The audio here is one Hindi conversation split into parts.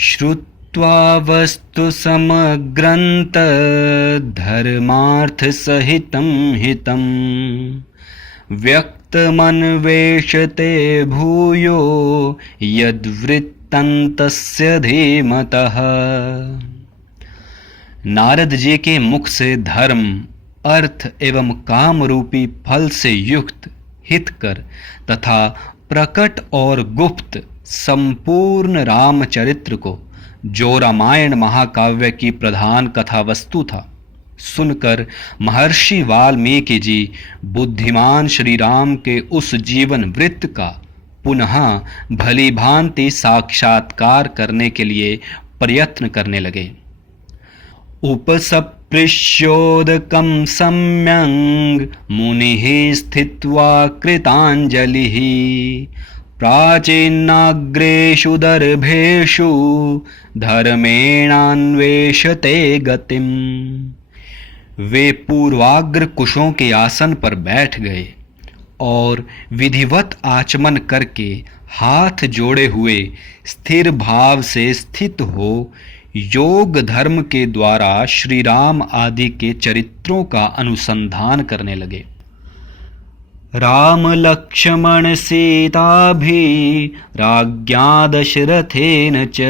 श्रुत्वा वस्तु समग्रन्त धर्मार्थ सहितं हितं व्यक्तमन्वेषते भूयो यद्वृत्तन्तस्य धीमतः। नारद जी के मुख से धर्म, अर्थ एवं काम रूपी फल से युक्त हितकर तथा प्रकट और गुप्त संपूर्ण रामचरित्र को, जो रामायण महाकाव्य की प्रधान कथा वस्तु था, सुनकर महर्षि वाल्मीकि जी बुद्धिमान श्री राम के उस जीवन वृत्त का पुनः भली भांति साक्षात्कार करने के लिए प्रयत्न करने लगे। उपसपृश्योदकं सम्यंग मुनिः स्थित्वा कृतांजलिः प्राचीनाग्रेषु दर्भेषु धर्मेणान्वेषते गतिम। वे पूर्वाग्र कुशों के आसन पर बैठ गए और विधिवत आचमन करके हाथ जोड़े हुए स्थिर भाव से स्थित हो योग धर्म के द्वारा श्री राम आदि के चरित्रों का अनुसंधान करने लगे। राम लक्ष्मण सीताभि राज्ञा दशरथेन च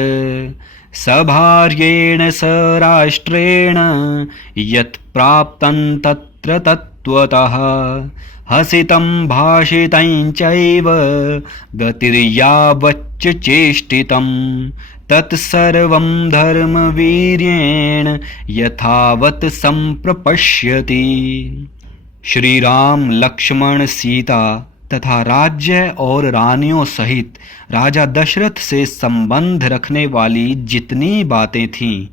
सभार्येण स राष्ट्रेण यत् प्राप्तं तत्र तत्त्वतः हसितं भाषितं चैव गतिर्यावच्च चेष्टितं तत्सर्वं धर्मवीर्येण यथावत् संप्रपश्यति। श्री राम, लक्ष्मण, सीता तथा राज्य और रानियों सहित राजा दशरथ से संबंध रखने वाली जितनी बातें थीं,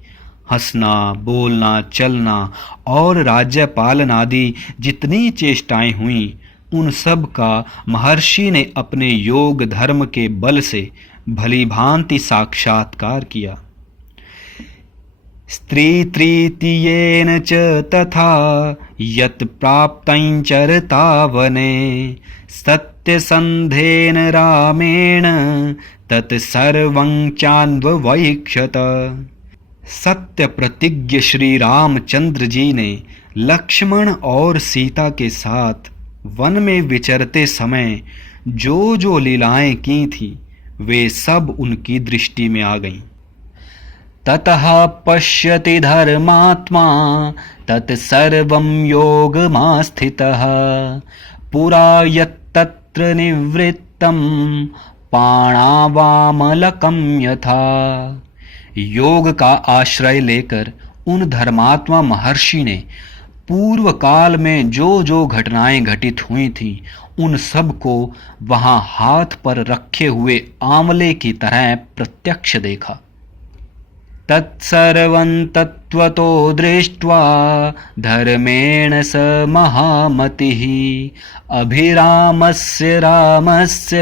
हंसना, बोलना, चलना और राज्य पालन आदि जितनी चेष्टाएं हुईं, उन सब का महर्षि ने अपने योग धर्म के बल से भली भांति साक्षात्कार किया। स्त्री तृतीयेन च तथा यत् प्राप्तं चरता वने सत्यसन्धेन रामेण तत् सर्वं चान्ववैक्षत। सत्य प्रतिज्ञ श्री रामचंद्र जी ने लक्ष्मण और सीता के साथ वन में विचरते समय जो जो लीलाएं की थी, वे सब उनकी दृष्टि में आ गईं। ततः पश्यति धर्मात्मा तत्सर्वं योगमास्थितः पुरा यत्तत्र निवृत्तं पाणावामलकं यथा। योग का आश्रय लेकर उन धर्मात्मा महर्षि ने पूर्व काल में जो जो घटनाएं घटित हुई थीं, उन सब को वहां हाथ पर रखे हुए आंवले की तरह प्रत्यक्ष देखा। तत्सर्वं तत्त्वतो दृष्ट्वा धर्मेण स महामतिः अभिरामस्य रामस्य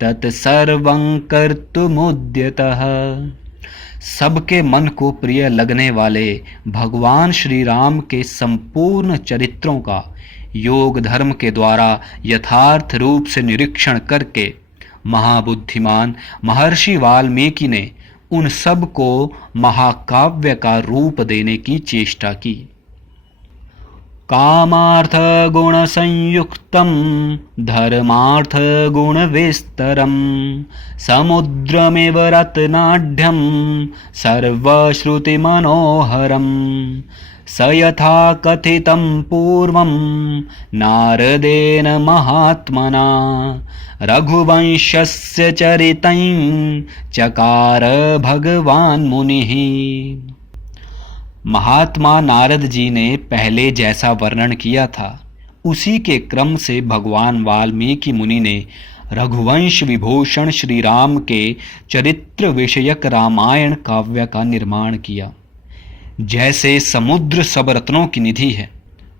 तत्सर्वं कर्तुमुद्यतः। सबके मन को प्रिय लगने वाले भगवान श्री राम के संपूर्ण चरित्रों का योग धर्म के द्वारा यथार्थ रूप से निरीक्षण करके महाबुद्धिमान महर्षि वाल्मीकि ने उन सब को महाकाव्य का रूप देने की चेष्टा की। कामार्थ गुण संयुक्तम धर्मार्थ गुण विस्तरम समुद्रमिव रत्नाढ्यम सर्वश्रुति मनोहरम स यथा कथितं पूर्वं नारदेन महात्मना रघुवंशस्य चरितं चकार भगवान मुनिः। महात्मा नारद जी ने पहले जैसा वर्णन किया था, उसी के क्रम से भगवान वाल्मीकि मुनि ने रघुवंश विभूषण श्री राम के चरित्र विषयक रामायण काव्य का निर्माण किया। जैसे समुद्र सब रत्नों की निधि है,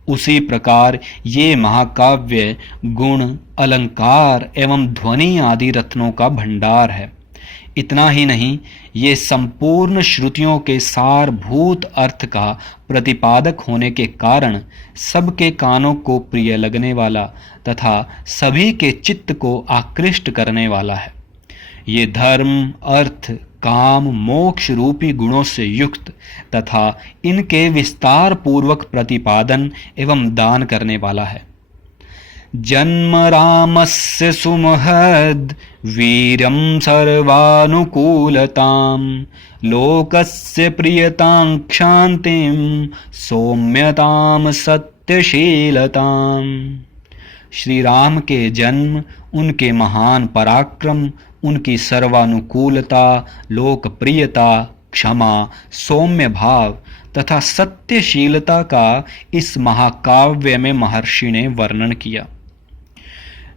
उसी प्रकार ये महाकाव्य गुण, अलंकार एवं ध्वनि आदि रत्नों का भंडार है। इतना ही नहीं, ये संपूर्ण श्रुतियों के सारभूत अर्थ का प्रतिपादक होने के कारण सबके कानों को प्रिय लगने वाला तथा सभी के चित्त को आकृष्ट करने वाला है। ये धर्म, अर्थ, काम, मोक्ष रूपी गुणों से युक्त तथा इनके विस्तार पूर्वक प्रतिपादन एवं दान करने वाला है। जन्म रामस्य सुमहद् वीर्यं सर्वानुकूलतां लोकस्य प्रियतां क्षान्तिं सौम्यतां सत्यशीलतां। श्री राम के जन्म, उनके महान पराक्रम, उनकी सर्वानुकूलता, लोकप्रियता, क्षमा, सौम्य भाव तथा सत्यशीलता का इस महाकाव्य में महर्षि ने वर्णन किया।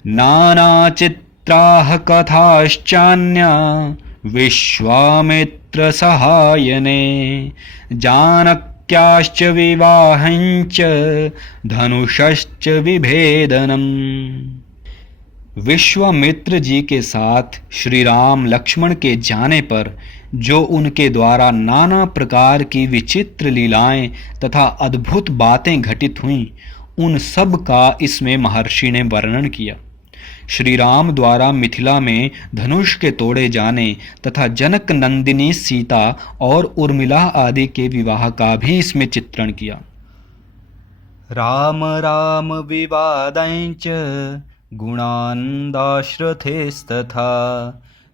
नानाचित्राः कथाश्चान्या विश्वामित्र सहायने जानक्याश्च विवाहञ्च धनुषश्च विभेदनम्। विश्वामित्र जी के साथ श्री राम लक्ष्मण के जाने पर जो उनके द्वारा नाना प्रकार की विचित्र लीलाएं तथा अद्भुत बातें घटित हुईं, उन सब का इसमें महर्षि ने वर्णन किया। श्री राम द्वारा मिथिला में धनुष के तोड़े जाने तथा जनक नंदिनी सीता और उर्मिला आदि के विवाह का भी इसमें चित्रण किया। राम राम विवादैंच गुणान् दाश्रथेस्तथा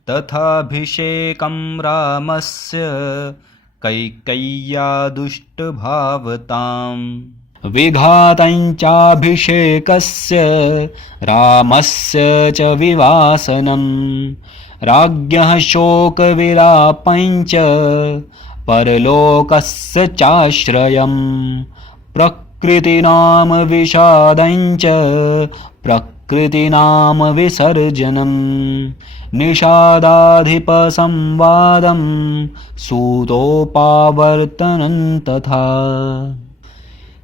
तथाभिषेकं रामस्य कैकेय्या दुष्टभावताम् विघातञ्चाभिषेकस्य रामस्य च विवासनं राज्ञः शोकविलापञ्च परलोकस्य चाश्रयम् प्रकृतिनाम विषादञ्च प्रकृतिनाम विसर्जनम् निषादाधिपसंवादं सूतोपावर्तनं तथा।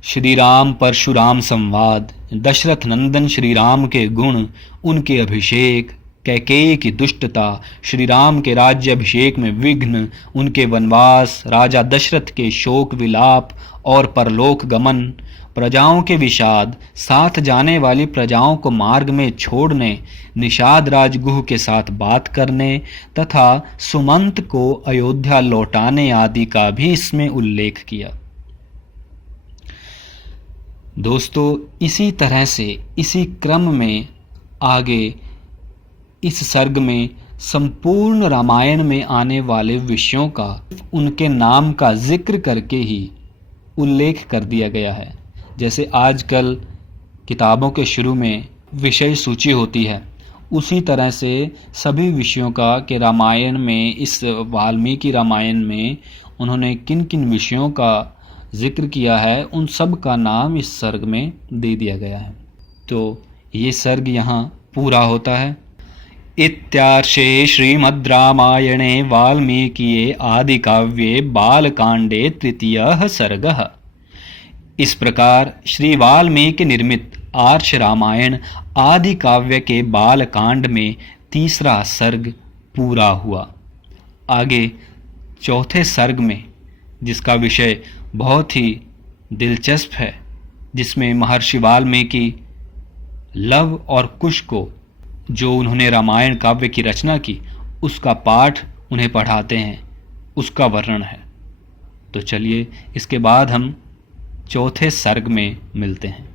श्री राम परशुराम संवाद, दशरथ नंदन श्री राम के गुण, उनके अभिषेक, कैकेयी की दुष्टता, श्री राम के राज्य अभिषेक में विघ्न, उनके वनवास, राजा दशरथ के शोक विलाप और परलोक गमन, प्रजाओं के विषाद, साथ जाने वाली प्रजाओं को मार्ग में छोड़ने, निषाद राजगुह के साथ बात करने तथा सुमंत को अयोध्या लौटाने आदि का भी इसमें उल्लेख किया। दोस्तों, इसी तरह से इसी क्रम में आगे इस सर्ग में संपूर्ण रामायण में आने वाले विषयों का उनके नाम का जिक्र करके ही उल्लेख कर दिया गया है। जैसे आजकल किताबों के शुरू में विषय सूची होती है, उसी तरह से सभी विषयों का कि रामायण में, इस वाल्मीकि रामायण में उन्होंने किन किन विषयों का जिक्र किया है, उन सब का नाम इस सर्ग में दे दिया गया है। तो ये सर्ग यहाँ पूरा होता है। इत्यार्षे श्रीमद् रामायणे वाल्मीकिये आदिकाव्ये बालकांडे तृतीयः सर्गः। इस प्रकार श्री वाल्मीकि निर्मित आर्ष रामायण आदि काव्य के बालकांड में तीसरा सर्ग पूरा हुआ। आगे चौथे सर्ग में, जिसका विषय बहुत ही दिलचस्प है, जिसमें महर्षि वाल्मीकि लव और कुश को, जो उन्होंने रामायण काव्य की रचना की, उसका पाठ उन्हें पढ़ाते हैं, उसका वर्णन है। तो चलिए इसके बाद हम चौथे सर्ग में मिलते हैं।